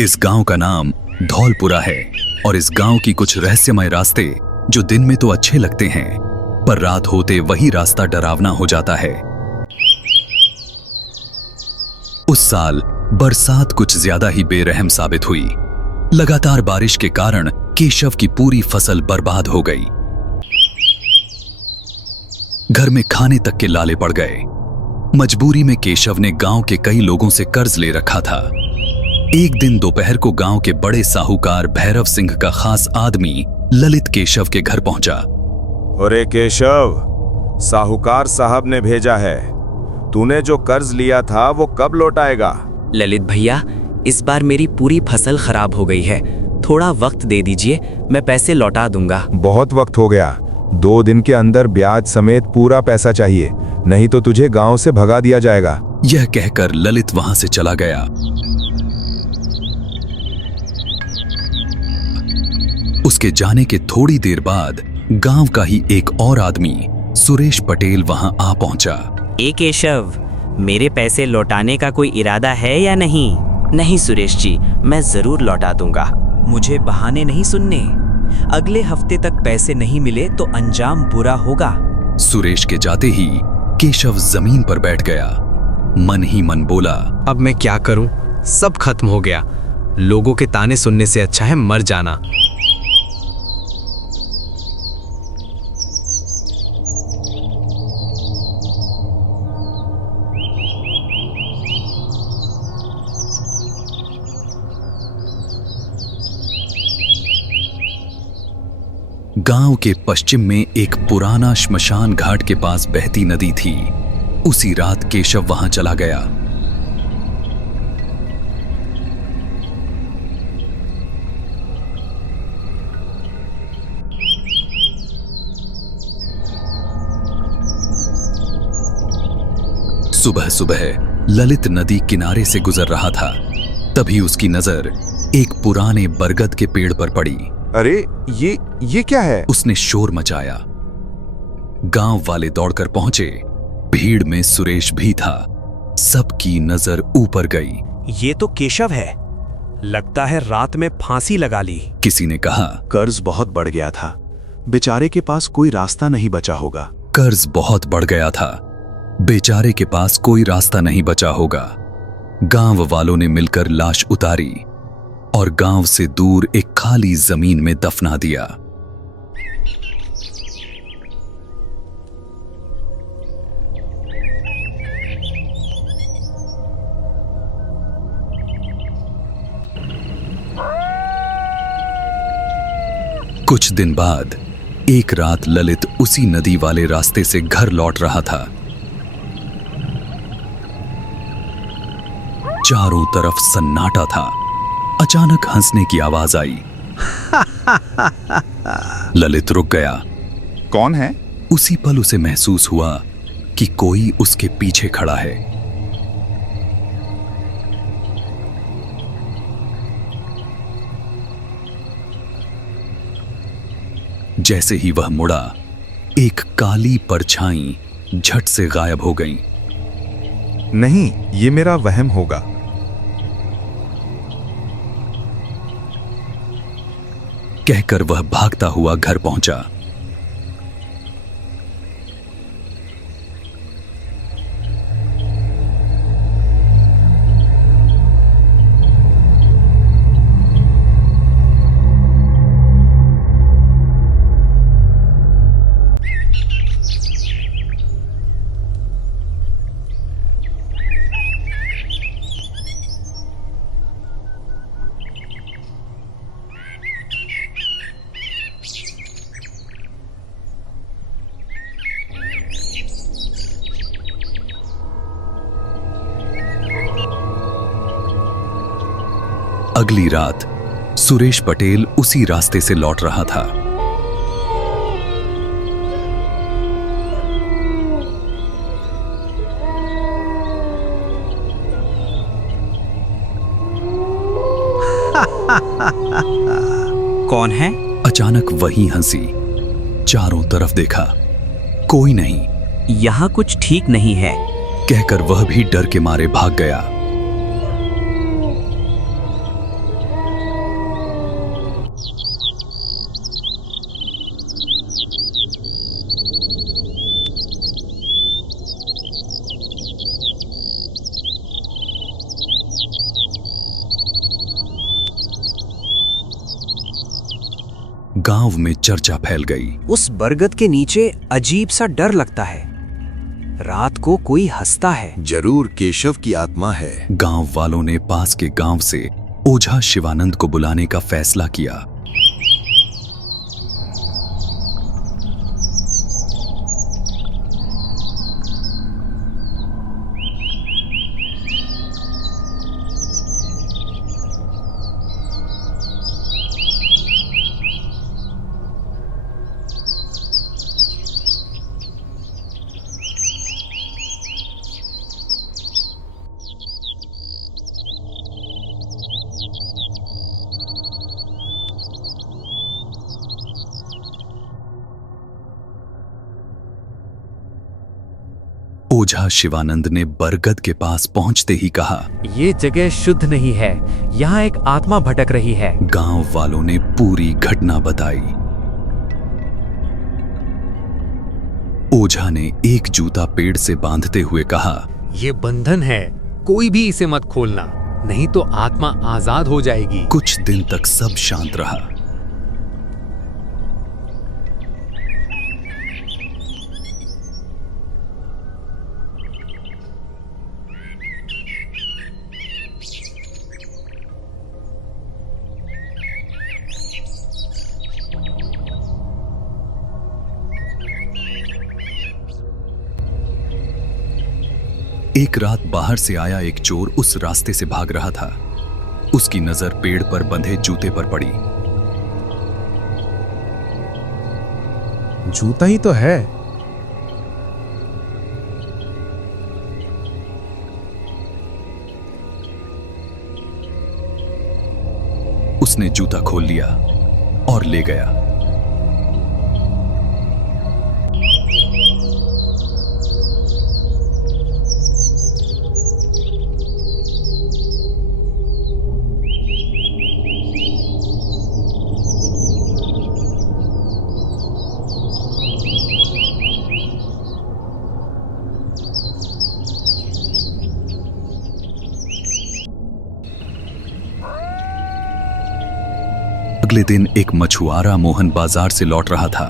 इस गांव का नाम धौलपुरा है और इस गांव की कुछ रहस्यमय रास्ते जो दिन में तो अच्छे लगते हैं, पर रात होते वही रास्ता डरावना हो जाता है। उस साल बरसात कुछ ज्यादा ही बेरहम साबित हुई। लगातार बारिश के कारण केशव की पूरी फसल बर्बाद हो गई। घर में खाने तक के लाले पड़ गए। मजबूरी में केशव ने गांव के कई लोगों से कर्ज ले रखा था। एक दिन दोपहर को गांव के बड़े साहूकार भैरव सिंह का खास आदमी ललित केशव के घर पहुंचा। अरे केशव, साहूकार साहब ने भेजा है। तूने जो कर्ज लिया था वो कब लौटाएगा? ललित भैया, इस बार मेरी पूरी फसल खराब हो गई है। थोड़ा वक्त दे दीजिए, मैं पैसे लौटा दूंगा। बहुत वक्त हो गया। 2 दिन के अंदर ब्याज समेत पूरा पैसा चाहिए, नहीं तो तुझे गांव से भगा दिया जाएगा। यह कहकर ललित वहां से चला गया। उसके जाने के थोड़ी देर बाद गांव का ही एक और आदमी सुरेश पटेल वहां आ पहुंचा। ए केशव, मेरे पैसे लौटाने का कोई इरादा है या नहीं? नहीं सुरेश जी, मैं जरूर लौटा दूंगा। मुझे बहाने नहीं सुनने। अगले हफ्ते तक पैसे नहीं मिले तो अंजाम बुरा होगा। सुरेश के जाते ही केशव जमीन पर बैठ गया। मन ही मन बोला, अब मैं क्या करूं? सब खत्म हो गया। लोगों के ताने सुनने से अच्छा है मर जाना। गांव के पश्चिम में एक पुराना श्मशान घाट के पास बहती नदी थी। उसी रात केशव वहां चला गया। सुबह सुबह ललित नदी किनारे से गुजर रहा था। तभी उसकी नजर एक पुराने बरगद के पेड़ पर पड़ी। अरे ये क्या है? उसने शोर मचाया। गांव वाले दौड़कर पहुंचे। भीड़ में सुरेश भी था। सबकी नजर ऊपर गई। ये तो केशव है। लगता है रात में फांसी लगा ली। किसी ने कहा, कर्ज बहुत बढ़ गया था, बेचारे के पास कोई रास्ता नहीं बचा होगा। कर्ज बहुत बढ़ गया था, बेचारे के पास कोई रास्ता नहीं बचा होगा। गांव वालों ने मिलकर लाश उतारी और गांव से दूर एक खाली जमीन में दफना दिया। कुछ दिन बाद एक रात ललित उसी नदी वाले रास्ते से घर लौट रहा था। चारों तरफ सन्नाटा था। अचानक हंसने की आवाज आई। ललित रुक गया। कौन है? उसी पल उसे महसूस हुआ कि कोई उसके पीछे खड़ा है। जैसे ही वह मुड़ा, एक काली परछाई झट से गायब हो गई। नहीं, ये मेरा वहम होगा। कहकर वह भागता हुआ घर पहुंचा। अगली रात सुरेश पटेल उसी रास्ते से लौट रहा था। कौन है? अचानक वही हंसी। चारों तरफ देखा, कोई नहीं। यहाँ कुछ ठीक नहीं है, कहकर वह भी डर के मारे भाग गया। गांव में चर्चा फैल गई। उस बरगद के नीचे अजीब सा डर लगता है। रात को कोई हंसता है। जरूर केशव की आत्मा है। गांव वालों ने पास के गांव से ओझा शिवानंद को बुलाने का फैसला किया। ओझा शिवानंद ने बरगद के पास पहुंचते ही कहा, ये जगह शुद्ध नहीं है, यहाँ एक आत्मा भटक रही है। गांव वालों ने पूरी घटना बताई। ओझा ने एक जूता पेड़ से बांधते हुए कहा, ये बंधन है, कोई भी इसे मत खोलना, नहीं तो आत्मा आजाद हो जाएगी। कुछ दिन तक सब शांत रहा। एक रात बाहर से आया एक चोर उस रास्ते से भाग रहा था। उसकी नजर पेड़ पर बंधे जूते पर पड़ी। जूता ही तो है। उसने जूता खोल लिया और ले गया। अगले दिन एक मछुआरा मोहन बाजार से लौट रहा था।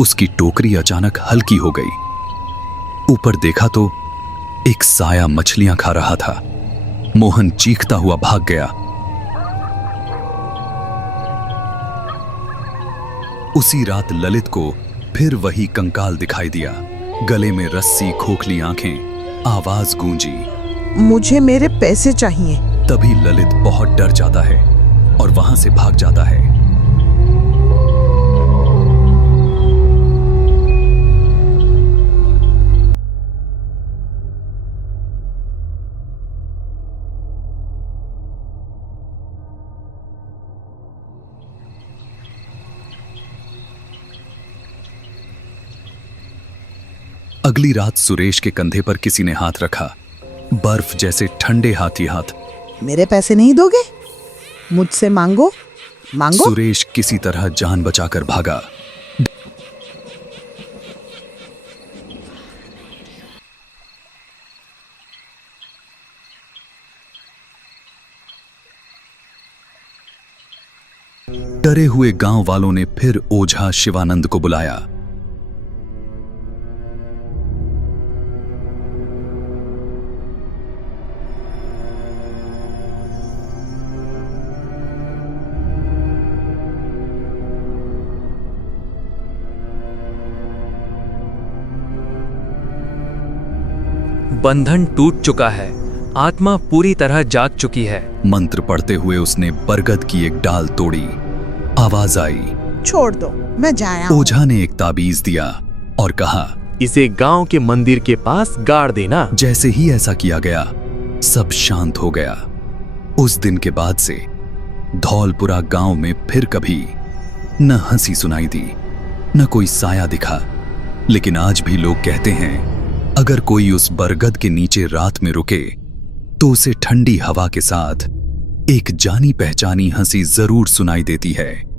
उसकी टोकरी अचानक हल्की हो गई। ऊपर देखा तो एक साया मछलियां खा रहा था। मोहन चीखता हुआ भाग गया। उसी रात ललित को फिर वही कंकाल दिखाई दिया। गले में रस्सी, खोखली आंखें, आवाज गूंजी, मुझे मेरे पैसे चाहिए। तभी ललित बहुत डर जाता है और वहां से भाग जाता है। अगली रात सुरेश के कंधे पर किसी ने हाथ रखा। बर्फ जैसे ठंडे हाथी हाथ। मेरे पैसे नहीं दोगे? मुझसे मांगो मांगो। सुरेश किसी तरह जान बचाकर भागा। डरे हुए गांव वालों ने फिर ओझा शिवानंद को बुलाया। बंधन टूट चुका है, आत्मा पूरी तरह जाग चुकी है। मंत्र पढ़ते हुए उसने बरगद की एक डाल तोड़ी। आवाज आई, छोड़ दो, मैं जाया हूं। ओझा ने एक ताबीज दिया और कहा, इसे गांव के मंदिर के पास गाड़ देना। जैसे ही ऐसा किया गया, सब शांत हो गया। उस दिन के बाद से धौलपुरा गांव में फिर कभी न हंसी सुनाई दी, न कोई साया दिखा। लेकिन आज भी लोग कहते हैं, अगर कोई उस बरगद के नीचे रात में रुके तो उसे ठंडी हवा के साथ एक जानी पहचानी हंसी जरूर सुनाई देती है।